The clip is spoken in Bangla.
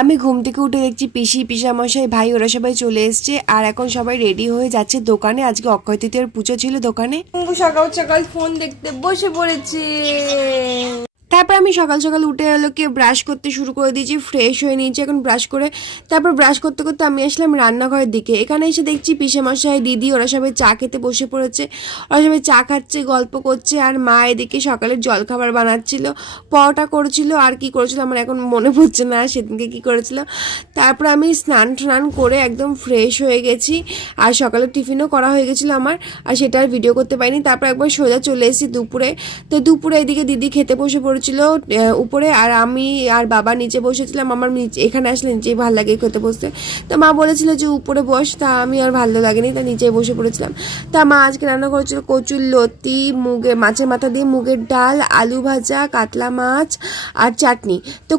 আমি ঘুম থেকে উঠে দেখছি পিসি পিসামশাই ভাই ওরা সবাই চলে এসছে আর এখন সবাই রেডি হয়ে যাচ্ছে দোকানে। আজকে অক্ষয় তৃতীয়ার পুজো ছিল দোকানে। সকাল সকাল ফোন দেখতে বসে পড়েছে। তারপর আমি সকাল সকাল উঠে এলোকে ব্রাশ করতে শুরু করে দিয়েছি, ফ্রেশ হয়ে নিয়েছি এখন ব্রাশ করে। তারপর ব্রাশ করতে করতে আমি আসলাম রান্নাঘরের দিকে। এখানে এসে দেখছি পিসেমশাই দিদি ওরা সবাই চা খেতে বসে পড়েছে। ওরা সবাই চা খাচ্ছে, গল্প করছে, আর মা এদিকে সকালের জলখাবার বানাচ্ছিল, পরোটা করেছিল আর কি করেছিল আমার এখন মনে পড়ছে না সেদিনকে কী করেছিল। তারপর আমি স্নান টান করে একদম ফ্রেশ হয়ে গেছি, আর সকালের টিফিনও করা হয়ে গেছিলো আমার, আর সেটা আর ভিডিও করতে পারিনি। তারপর একবার সোজা চলে এসেছি দুপুরে। তো দুপুরে এদিকে দিদি খেতে বসে পড়েছিল উপরে, আর আমি আর বাবা নিচে বসেছিলাম। আমার নিচে এখানে আসলে নিচেই ভালো লাগে খেতে বসতে। তো মা বলেছিল যে উপরে বস, তা আমি আর ভালো লাগেনি, তা নিচে বসে পড়েছিলাম। তা মা আজকে রান্না করেছিল কচুর লতি, মাছের মাথা দিয়ে মুগের ডাল, আলু ভাজা, কাতলা মাছ আর চাটনি। তো